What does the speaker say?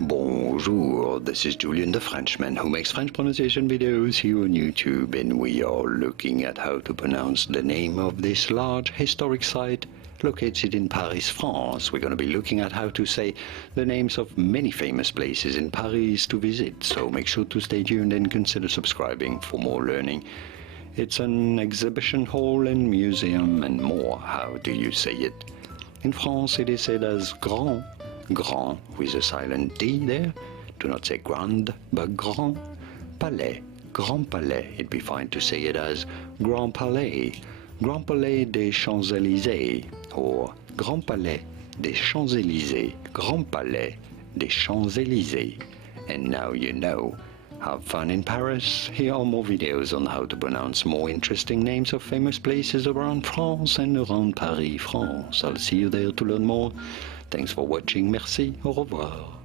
Bonjour, this is Julien the Frenchman who makes French pronunciation videos here on YouTube, and we are looking at how to pronounce the name of this large historic site located in Paris, France. We're going to be looking at how to say the names of many famous places in Paris to visit, so make sure to stay tuned and consider subscribing for more learning. It's an exhibition hall and museum and more. How do you say it? In France it is said as grand, grand with a silent D there. Do not say grand, but grand. Palais, Grand Palais. It'd be fine to say it as Grand Palais, Grand Palais des Champs-Élysées, or Grand Palais des Champs-Élysées, Grand Palais des Champs-Élysées. And now you know. Have fun in Paris. Here are more videos on how to pronounce more interesting names of famous places around France and around Paris, France. I'll see you there to learn more. Thanks for watching. Merci. Au revoir.